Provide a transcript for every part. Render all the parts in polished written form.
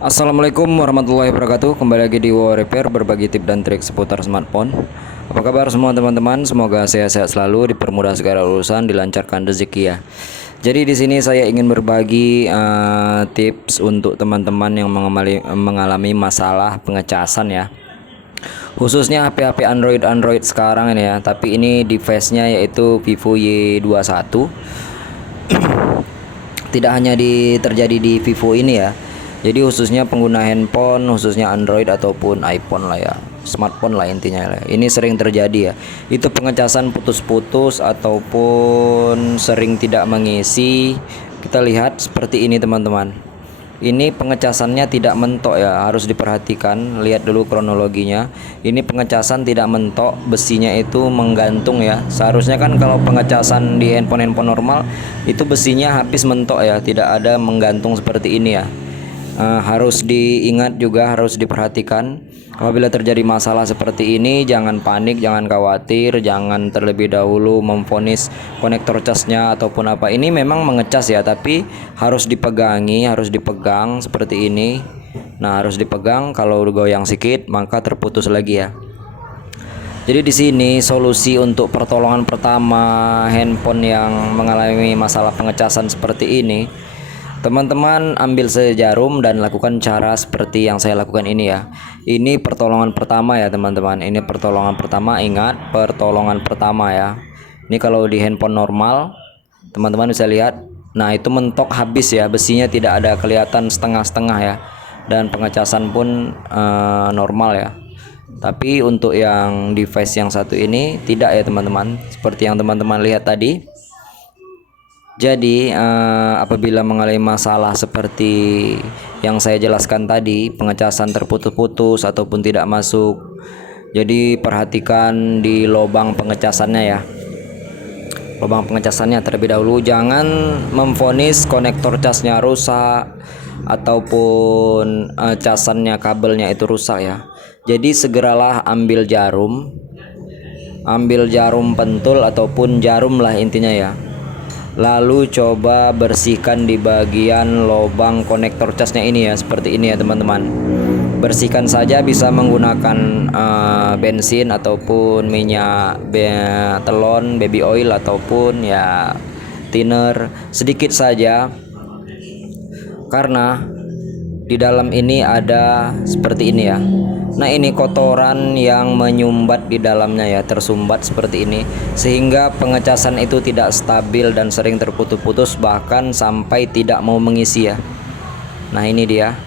Assalamualaikum warahmatullahi wabarakatuh. Kembali lagi di Wow Repair, berbagi tips dan trik seputar smartphone. Apa kabar semua teman-teman? Semoga sehat-sehat selalu, dipermudah segala urusan, dilancarkan rezeki ya. Jadi di sini saya ingin berbagi tips untuk teman-teman yang mengalami masalah pengecasan ya. Khususnya HP-HP Android sekarang ini ya. Tapi ini device-nya yaitu Vivo Y21. Tidak hanya terjadi di Vivo ini ya. Jadi khususnya pengguna handphone, khususnya Android ataupun iPhone lah ya, smartphone lah intinya lah. Ini sering terjadi ya. Itu pengecasan putus-putus ataupun sering tidak mengisi. Kita lihat seperti ini teman-teman. Ini pengecasannya tidak mentok ya, harus diperhatikan. Lihat dulu kronologinya. Ini pengecasan tidak mentok, besinya itu menggantung ya. Seharusnya kan kalau pengecasan di handphone normal itu besinya habis mentok ya, tidak ada menggantung seperti ini ya. Harus diingat juga, harus diperhatikan. Apabila terjadi masalah seperti ini, jangan panik, jangan khawatir, jangan terlebih dahulu memvonis konektor casnya ataupun apa. Ini memang mengecas ya, tapi harus dipegangi, harus dipegang seperti ini. Nah, harus dipegang, kalau goyang sedikit maka terputus lagi ya. Jadi di sini solusi untuk pertolongan pertama handphone yang mengalami masalah pengecasan seperti ini. Teman-teman ambil saja jarum dan lakukan cara seperti yang saya lakukan ini ya. Ini pertolongan pertama ya teman-teman. Ini pertolongan pertama, ingat pertolongan pertama ya. Ini kalau di handphone normal teman-teman bisa lihat. Nah itu mentok habis ya, besinya tidak ada kelihatan setengah-setengah ya. Dan pengecasan pun normal ya. Tapi untuk yang device yang satu ini tidak ya teman-teman. Seperti yang teman-teman lihat tadi. Jadi apabila mengalami masalah seperti yang saya jelaskan tadi, pengecasan terputus-putus ataupun tidak masuk, jadi perhatikan di lubang pengecasannya ya. Lubang pengecasannya terlebih dahulu, jangan memvonis konektor casnya rusak ataupun casannya, kabelnya itu rusak ya. Jadi segeralah ambil jarum pentul ataupun jarum lah intinya ya. Lalu coba bersihkan di bagian lubang konektor casnya ini ya, seperti ini ya teman-teman. Bersihkan saja, bisa menggunakan bensin ataupun minyak telon, baby oil ataupun ya thinner sedikit saja. Karena di dalam ini ada seperti ini ya. Nah ini kotoran yang menyumbat di dalamnya ya, tersumbat seperti ini, sehingga pengecasan itu tidak stabil dan sering terputus-putus, bahkan sampai tidak mau mengisi ya. Nah ini dia.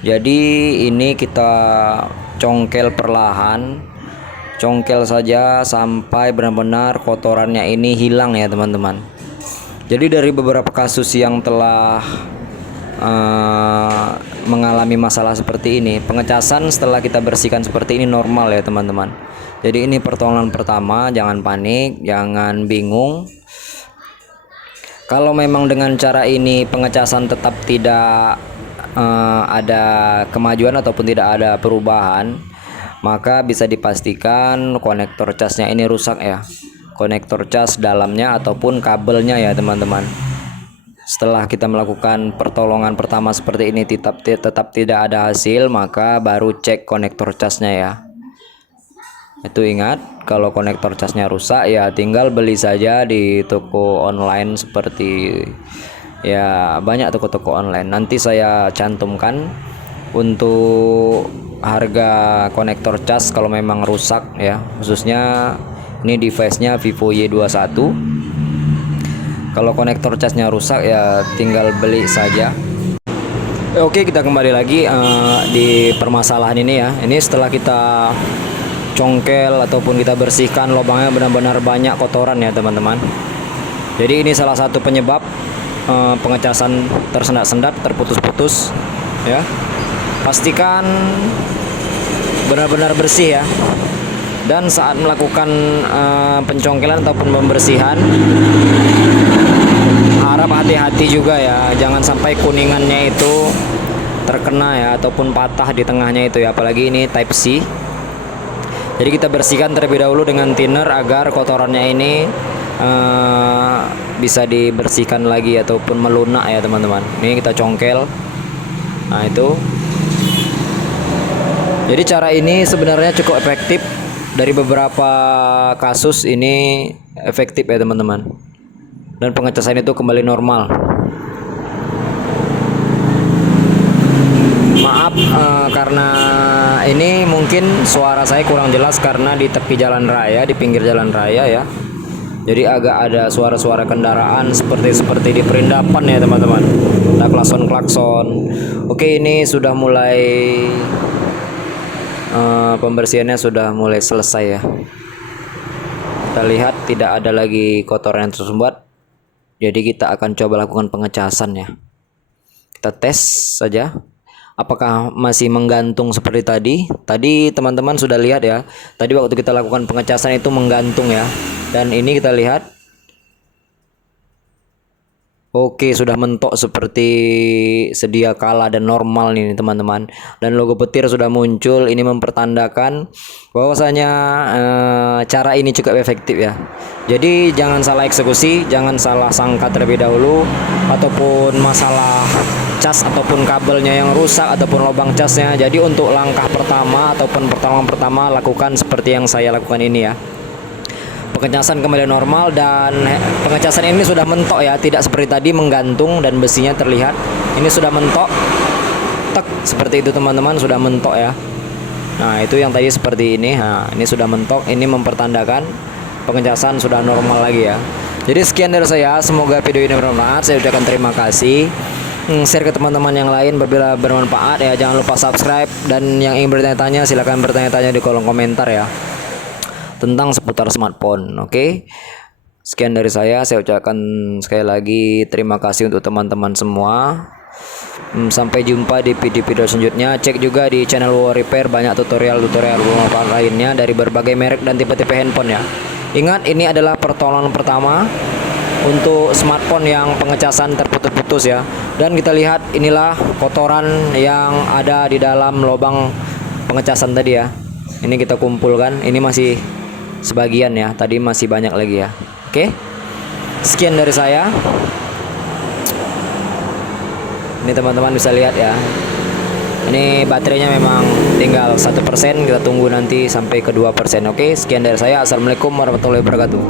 Jadi ini kita congkel perlahan, congkel saja sampai benar-benar kotorannya ini hilang ya teman-teman. Jadi dari beberapa kasus yang telah mengalami masalah seperti ini, pengecasan setelah kita bersihkan seperti ini normal ya teman-teman. Jadi ini pertolongan pertama, jangan panik, jangan bingung. Kalau memang dengan cara ini pengecasan tetap tidak ada kemajuan ataupun tidak ada perubahan, maka bisa dipastikan konektor casnya ini rusak ya, konektor cas dalamnya ataupun kabelnya ya teman-teman. Setelah kita melakukan pertolongan pertama seperti ini tetap tidak ada hasil, maka baru cek konektor casnya ya. Itu ingat, kalau konektor casnya rusak ya tinggal beli saja di toko online, seperti ya banyak toko-toko online. Nanti saya cantumkan untuk harga konektor cas kalau memang rusak ya. Khususnya ini device-nya Vivo Y21. Kalau konektor casnya rusak ya tinggal beli saja. Oke, kita kembali lagi di permasalahan ini ya. Ini setelah kita congkel ataupun kita bersihkan lubangnya, benar-benar banyak kotoran ya teman-teman. Jadi ini salah satu penyebab pengecasan tersendat-sendat, terputus-putus ya. Pastikan benar-benar bersih ya. Dan saat melakukan pencongkelan ataupun pembersihan, harap hati-hati juga ya, jangan sampai kuningannya itu terkena ya ataupun patah di tengahnya itu ya, apalagi ini type C. Jadi kita bersihkan terlebih dahulu dengan thinner agar kotorannya ini bisa dibersihkan lagi ataupun melunak ya teman-teman. Ini kita congkel. Nah itu. Jadi cara ini sebenarnya cukup efektif. Dari beberapa kasus ini efektif ya teman-teman. Dan pengecasan itu kembali normal. Maaf karena ini mungkin suara saya kurang jelas karena di tepi jalan raya, di pinggir jalan raya ya. Jadi agak ada suara-suara kendaraan seperti di perindapan ya teman-teman. Ada klakson-klakson. Oke, ini sudah mulai pembersihannya sudah mulai selesai ya. Kita lihat tidak ada lagi kotoran yang tersumbat. Jadi kita akan coba lakukan pengecasan ya. Kita tes saja. Apakah masih menggantung seperti tadi? Tadi teman-teman sudah lihat ya. Tadi waktu kita lakukan pengecasan itu menggantung ya. Dan ini kita lihat. Oke, sudah mentok seperti sedia kala dan normal nih teman-teman. Dan logo petir sudah muncul. Ini mempertandakan bahwasanya cara ini cukup efektif ya. Jadi jangan salah eksekusi, jangan salah sangka terlebih dahulu, ataupun masalah cas ataupun kabelnya yang rusak ataupun lubang casnya. Jadi untuk langkah pertama ataupun pertolongan pertama lakukan seperti yang saya lakukan ini ya. Pengecasan kembali normal dan pengecasan ini sudah mentok ya, tidak seperti tadi menggantung dan besinya terlihat. Ini sudah mentok, tek seperti itu teman-teman, sudah mentok ya. Nah itu yang tadi seperti ini. Nah ini sudah mentok, ini mempertandakan pengecasan sudah normal lagi ya. Jadi sekian dari saya, semoga video ini bermanfaat. Saya ucapkan terima kasih. Share ke teman-teman yang lain bila bermanfaat ya. Jangan lupa subscribe, dan yang ingin bertanya-tanya silahkan bertanya-tanya di kolom komentar ya tentang seputar smartphone. Oke. Sekian dari saya ucapkan sekali lagi terima kasih untuk teman-teman semua. Sampai jumpa di video selanjutnya. Cek juga di channel Wow Repair, banyak tutorial-tutorial bermanfaat lainnya dari berbagai merek dan tipe-tipe handphone ya. Ingat, ini adalah pertolongan pertama untuk smartphone yang pengecasan terputus-putus ya. Dan kita lihat inilah kotoran yang ada di dalam lubang pengecasan tadi ya. Ini kita kumpulkan, ini masih sebagian ya, tadi masih banyak lagi ya. Oke, sekian dari saya. Ini teman-teman bisa lihat ya, ini baterainya memang tinggal 1%. Kita tunggu nanti sampai ke 2%. Oke, sekian dari saya. Assalamualaikum warahmatullahi wabarakatuh.